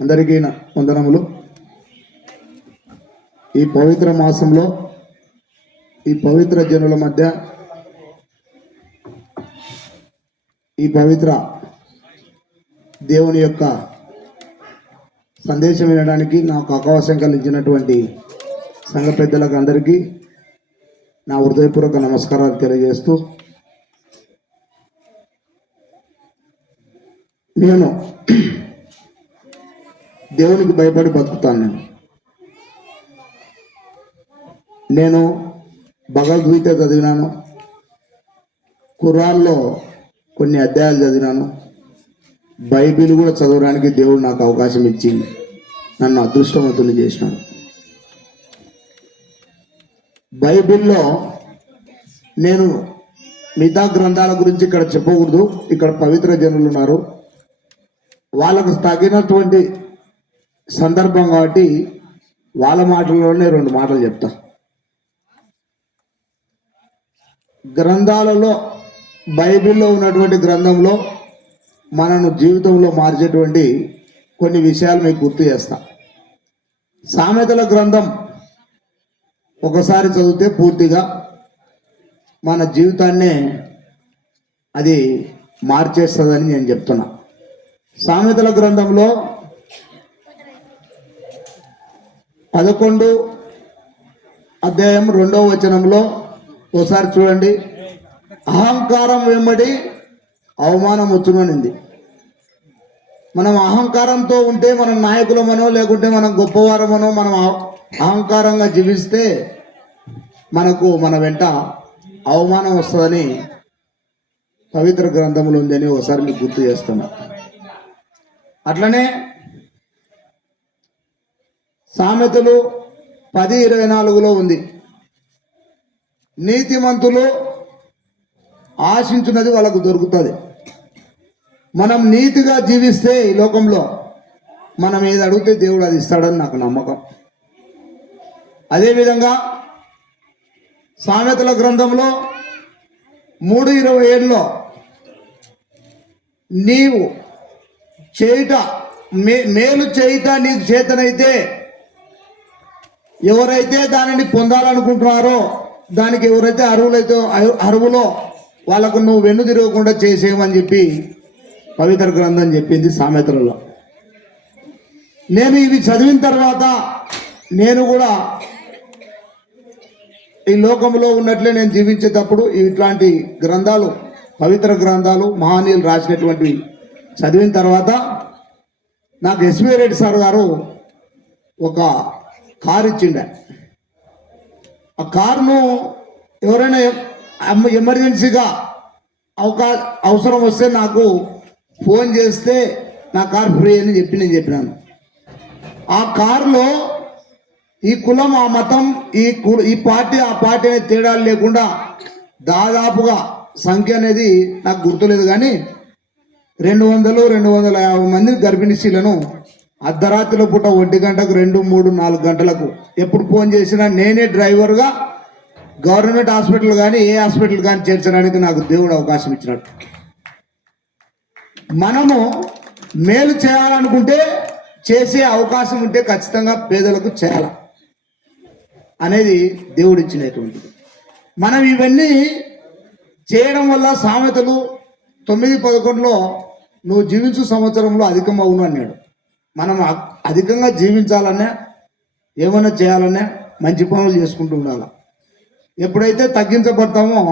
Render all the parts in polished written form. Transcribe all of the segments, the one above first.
అందరికీ వందనములు. ఈ పవిత్ర మాసంలో ఈ పవిత్ర జనుల మధ్య ఈ పవిత్ర దేవుని యొక్క సందేశం వినడానికి నాకు అవకాశం కలిగించినటువంటి సంఘ పెద్దలకు అందరికీ నా హృదయపూర్వక నమస్కారాలు తెలియజేస్తూ, నేను దేవునికి భయపడి బతుకుతాను. నేను భగవద్గీత చదివినాను, ఖురాన్లో కొన్ని అధ్యాయాలు చదివినాను, బైబిల్ కూడా చదవడానికి దేవుడు నాకు అవకాశం ఇచ్చి నన్ను అదృష్టవంతులు చేసినాడు. బైబిల్లో నేను మిగతా గ్రంథాల గురించి ఇక్కడ చెప్పకూడదు. ఇక్కడ పవిత్ర జనులు ఉన్నారు, వాళ్ళకు తగినటువంటి సందర్భం కాబట్టి వాళ్ళ మాటల్లోనే 2 మాటలు చెప్తా. గ్రంథాలలో బైబిల్లో ఉన్నటువంటి గ్రంథంలో మనను జీవితంలో మార్చేటువంటి కొన్ని విషయాలు మీకు గుర్తు చేస్తా. సామెతల గ్రంథం ఒకసారి చదివితే పూర్తిగా మన జీవితాన్నే అది మార్చేస్తుందని నేను చెప్తున్నా. సామెతల గ్రంథంలో 11 అధ్యాయం 2వ వచనంలో ఒకసారి చూడండి. అహంకారం వెంబడి అవమానం వచ్చుననింది. మనం అహంకారంతో ఉంటే మనం నాయకులమనో లేకుంటే మనం గొప్పవారమనో మనం అహంకారంగా జీవిస్తే మన వెంట అవమానం వస్తుందని పవిత్ర గ్రంథంలో ఉందని ఒకసారి మీకు గుర్తు చేస్తున్నా. అట్లనే సామెతలు 10:24లో ఉంది, నీతిమంతులు ఆశించున్నది వాళ్ళకు దొరుకుతుంది. మనం నీతిగా జీవిస్తే ఈ లోకంలో మనం ఏది అడిగితే దేవుడు అది ఇస్తాడని నాకు నమ్మకం. అదేవిధంగా సామెతల గ్రంథంలో 3:27లో నీవు చేయుట మేలు చేయుట నీకు చేతనైతే ఎవరైతే దానిని పొందాలనుకుంటున్నారో దానికి ఎవరైతే అర్హులో వాళ్ళకు నువ్వు వెన్ను తిరగకుండా చేసేయమని చెప్పి పవిత్ర గ్రంథం చెప్పింది సామెతలలో. నేను ఇవి చదివిన తర్వాత నేను కూడా ఈ లోకంలో ఉన్నట్లే నేను జీవించేటప్పుడు ఇట్లాంటి గ్రంథాలు, పవిత్ర గ్రంథాలు మహనీయులు రాసినటువంటివి చదివిన తర్వాత నాకు ఎస్వి రెడ్డి సార్ గారు ఒక కారు ఇచ్చిండ. ఆ కారును ఎవరైనా ఎమర్జెన్సీగా అవసరం వస్తే నాకు ఫోన్ చేస్తే నా కారు ఫ్రీ అని నేను చెప్పినాను. ఆ కారులో ఈ కులం ఆ మతం ఈ పార్టీ ఆ పార్టీ అనే తేడాలు లేకుండా దాదాపుగా సంఖ్య అనేది నాకు గుర్తులేదు కానీ 200-250 మంది గర్భిణీ స్త్రీలను అర్ధరాత్రిలో పూట 1 గంటకు 2, 3, 4 గంటలకు ఎప్పుడు ఫోన్ చేసినా నేనే డ్రైవర్గా గవర్నమెంట్ హాస్పిటల్ కానీ ఏ హాస్పిటల్ కానీ చేర్చడానికి నాకు దేవుడు అవకాశం ఇచ్చినాడు. మనము మేలు చేయాలనుకుంటే చేసే అవకాశం ఉంటే ఖచ్చితంగా పేదలకు చేయాలి అనేది దేవుడు ఇచ్చినటువంటిది. మనం ఇవన్నీ చేయడం వల్ల సామెతలు 9:11లో నువ్వు జీవించు సంవత్సరంలో అధికమవును అన్నాడు. మనం అధికంగా జీవించాలన్నా ఏమైనా చేయాలన్నా మంచి పనులు చేసుకుంటూ ఉండాలి. ఎప్పుడైతే తగ్గించబడతామో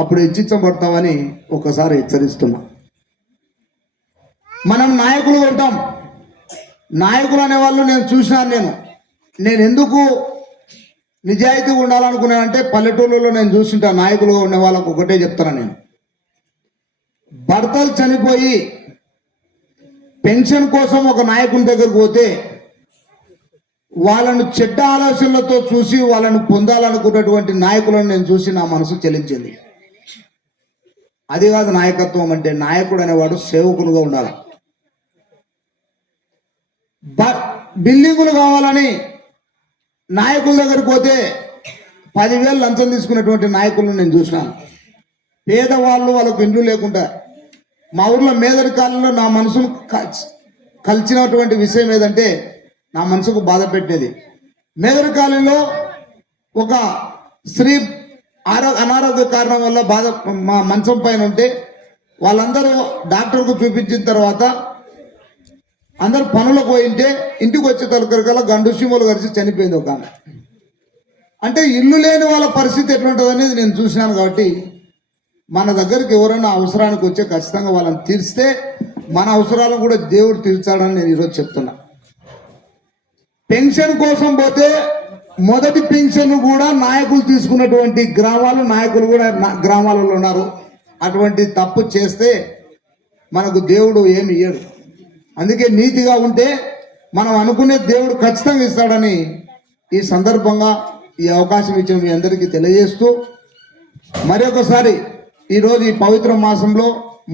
అప్పుడు హెచ్చించబడతామని ఒకసారి హెచ్చరిస్తున్నా. మనం నాయకులు ఉంటాం. నాయకులు అనేవాళ్ళు నేను చూసినాను. నేను ఎందుకు నిజాయితీగా ఉండాలనుకున్నానంటే పల్లెటూళ్ళలో నేను చూసింటా నాయకులుగా ఉండే వాళ్ళకు ఒకటే చెప్తాను. నేను భర్తలు చనిపోయి పెన్షన్ కోసం ఒక నాయకుని దగ్గరకు పోతే వాళ్ళను చెడ్డ ఆలోచనలతో చూసి వాళ్ళను పొందాలనుకున్నటువంటి నాయకులను నేను చూసి నా మనసు చెలించింది. అది కాదు నాయకత్వం అంటే. నాయకుడు అనేవాడు సేవకులుగా ఉండాలి. బిల్డింగులు కావాలని నాయకుల దగ్గరికి పోతే 10,000 లంచం తీసుకున్నటువంటి నాయకులను నేను చూసినాను. పేదవాళ్ళు వాళ్ళకు ఇండ్లు లేకుండా మా ఊర్లో మేదరి కాలంలో నా మనసును కలిసినటువంటి విషయం ఏదంటే నా మనసుకు బాధ పెట్టేది. మేదర్ కాలనీలో ఒక స్త్రీ అనారోగ్య కారణం వల్ల మా మంచం పైన ఉంటే వాళ్ళందరూ డాక్టర్కు చూపించిన తర్వాత అందరు పనులకు పోయింటే ఇంటికి వచ్చే తలకరికల్లా గండు సీమలు కలిసి చనిపోయింది ఒక ఆమె. అంటే ఇల్లు లేని వాళ్ళ పరిస్థితి ఎట్లుంటుంది అనేది నేను చూసినాను. కాబట్టి మన దగ్గరికి ఎవరైనా అవసరానికి వచ్చే ఖచ్చితంగా వాళ్ళని తీర్స్తే మన అవసరాలను కూడా దేవుడు తీర్చాడని నేను ఈరోజు చెప్తున్నా. పెన్షన్ కోసం పోతే మొదటి పెన్షన్ కూడా నాయకులు తీసుకున్నటువంటి నాయకులు కూడా గ్రామాలలో ఉన్నారు. అటువంటి తప్పు చేస్తే మనకు దేవుడు ఏమి ఇయ్యడు. అందుకే నీతిగా ఉంటే మనం అనుకునే దేవుడు ఖచ్చితంగా ఇస్తాడని ఈ సందర్భంగా ఈ అవకాశం ఇచ్చిన మీ అందరికీ తెలియజేస్తూ, మరొకసారి ఈరోజు ఈ పవిత్ర మాసంలో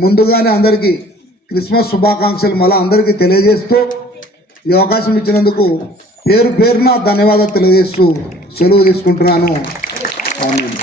ముందుగానే అందరికీ క్రిస్మస్ శుభాకాంక్షలు మళ్ళీ అందరికీ తెలియజేస్తూ, ఈ అవకాశం ఇచ్చినందుకు పేరున ధన్యవాదాలు తెలియజేస్తూ సెలవు తీసుకుంటున్నాను. ఆమేన్.